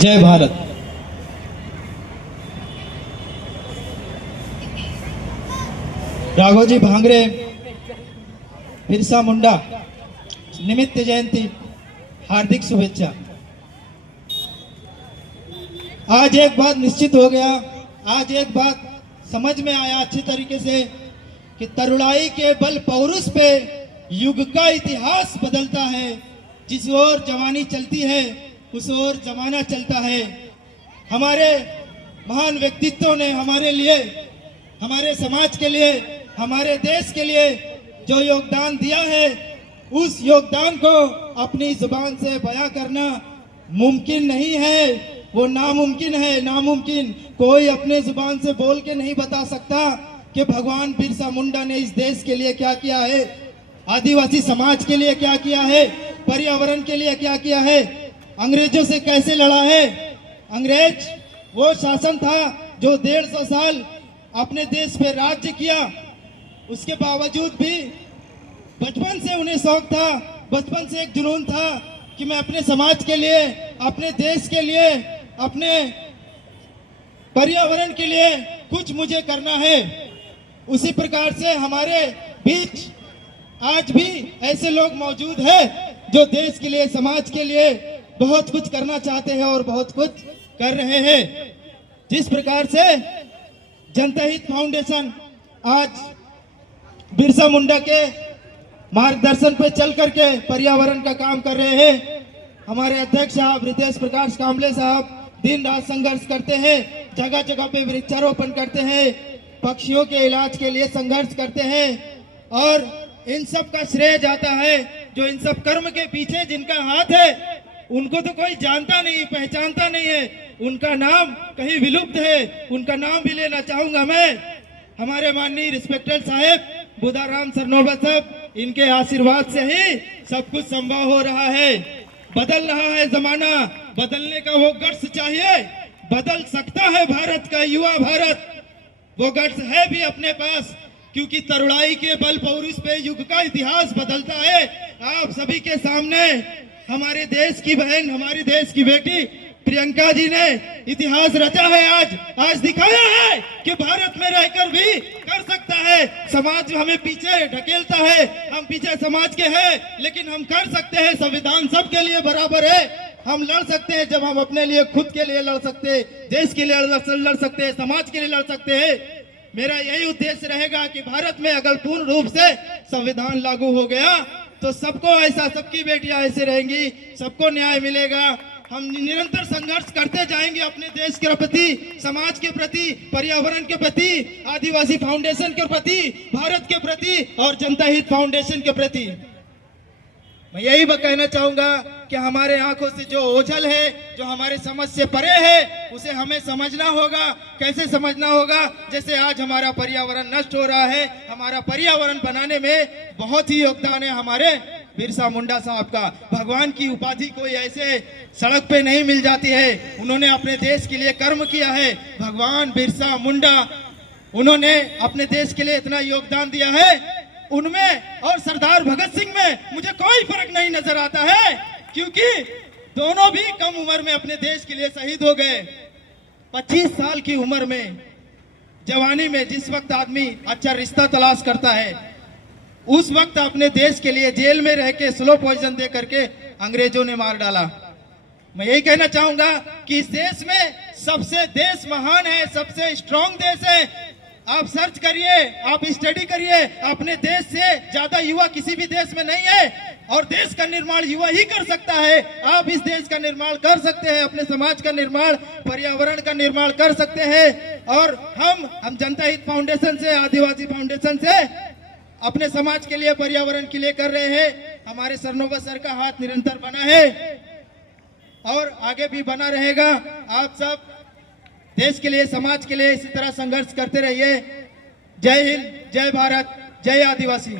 जय भारत। राघोजी भांगरे बिरसा मुंडा निमित्त जयंती हार्दिक शुभेच्छा। आज एक बात निश्चित हो गया, आज एक बात समझ में आया अच्छी तरीके से कि तरुणाई के बल पौरुष पे युग का इतिहास बदलता है। जिस ओर जवानी चलती है उस ओर जमाना चलता है। हमारे महान व्यक्तित्वों ने हमारे लिए, हमारे समाज के लिए, हमारे देश के लिए जो योगदान दिया है, उस योगदान को अपनी जुबान से बयां करना मुमकिन नहीं है, वो नामुमकिन है। नामुमकिन कोई अपने जुबान से बोल के नहीं बता सकता कि भगवान बिरसा मुंडा ने इस देश के लिए क्या किया है, आदिवासी समाज के लिए क्या किया है, पर्यावरण के लिए क्या किया है, अंग्रेजों से कैसे लड़ा है। अंग्रेज वो शासन था जो 150 साल अपने देश पे राज्य किया। उसके बावजूद भी बचपन से उन्हें शौक था, बचपन से एक जुनून था कि मैं अपने समाज के लिए, अपने देश के लिए, अपने पर्यावरण के लिए कुछ मुझे करना है। उसी प्रकार से हमारे बीच आज भी ऐसे लोग मौजूद हैं जो देश के लिए, समाज के लिए बहुत कुछ करना चाहते हैं और बहुत कुछ कर रहे हैं। जिस प्रकार से जनता हित फाउंडेशन आज बिरसा मुंडा के मार्गदर्शन पे चल करके पर्यावरण का काम कर रहे हैं। हमारे अध्यक्ष साहब रितेश प्रकाश कांबले साहब दिन रात संघर्ष करते हैं, जगह जगह पे वृक्षारोपण करते हैं, पक्षियों के इलाज के लिए संघर्ष करते हैं। और इन सब का श्रेय जाता है जो इन सब कर्म के पीछे जिनका हाथ है, उनको तो कोई जानता नहीं, पहचानता नहीं है, उनका नाम कहीं विलुप्त है। उनका नाम भी लेना चाहूंगा मैं। हमारे माननीय रिस्पेक्टेड साहेब बुधाराम सरनोबत साहब, इनके आशीर्वाद से ही सब कुछ संभव हो रहा है। बदल रहा है जमाना, बदलने का वो गट्स चाहिए। बदल सकता है भारत का युवा भारत, वो गट्स है भी अपने पास, क्योंकि तरुणाई के बल पौरुष पे युग का इतिहास बदलता है। आप सभी के सामने हमारे देश की बहन, हमारी देश की बेटी प्रियंका जी ने इतिहास रचा है। आज दिखाया है कि भारत में रहकर भी कर सकता है। समाज हमें पीछे ढकेलता है, हम पीछे समाज के हैं, लेकिन हम कर सकते हैं। संविधान सबके लिए बराबर है। हम लड़ सकते हैं जब हम अपने लिए, खुद के लिए लड़ सकते हैं, देश के लिए लड़ सकते हैं, समाज के लिए लड़ सकते हैं। मेरा यही उद्देश्य रहेगा कि भारत में अगर पूर्ण रूप से संविधान लागू हो गया तो सबको ऐसा, सबकी बेटियां ऐसे रहेंगी, सबको न्याय मिलेगा। हम निरंतर संघर्ष करते जाएंगे अपने देश के प्रति, समाज के प्रति, पर्यावरण के प्रति, आदिवासी फाउंडेशन के प्रति, भारत के प्रति और जनता हित फाउंडेशन के प्रति। मैं यही कहना चाहूंगा कि हमारे आंखों से जो ओझल है, जो हमारे समझ से परे है, उसे हमें समझना होगा। कैसे समझना होगा? जैसे आज हमारा पर्यावरण नष्ट हो रहा है, हमारा पर्यावरण बनाने में बहुत ही योगदान है हमारे बिरसा मुंडा साहब का। भगवान की उपाधि कोई ऐसे सड़क पे नहीं मिल जाती है, उन्होंने अपने देश के लिए कर्म किया है। भगवान बिरसा मुंडा, उन्होंने अपने देश के लिए इतना योगदान दिया है। उनमें और सरदार भगत सिंह में मुझे कोई फर्क नहीं नजर आता है, क्योंकि दोनों भी कम उम्र में अपने देश के लिए शहीद हो गए। 25 साल की उम्र में, जवानी में, जिस वक्त आदमी अच्छा रिश्ता तलाश करता है, उस वक्त अपने देश के लिए जेल में रह के स्लो पॉइजन दे करके अंग्रेजों ने मार डाला। मैं यही कहना चाहूंगा कि इस देश में सबसे देश महान है, सबसे स्ट्रांग देश है। आप सर्च करिए, आप स्टडी करिए, अपने देश से ज्यादा युवा किसी भी देश में नहीं है। और देश का निर्माण युवा ही कर सकता है। आप इस देश का निर्माण कर सकते हैं, अपने समाज का निर्माण, पर्यावरण का निर्माण कर सकते हैं। और हम जनता हित फाउंडेशन से, आदिवासी फाउंडेशन से अपने समाज के लिए, पर्यावरण के लिए कर रहे हैं। हमारे सरनोबत सर का हाथ निरंतर बना है और आगे भी बना रहेगा। आप सब देश के लिए, समाज के लिए इसी तरह संघर्ष करते रहिए। जय हिंद, जय भारत, जय आदिवासी।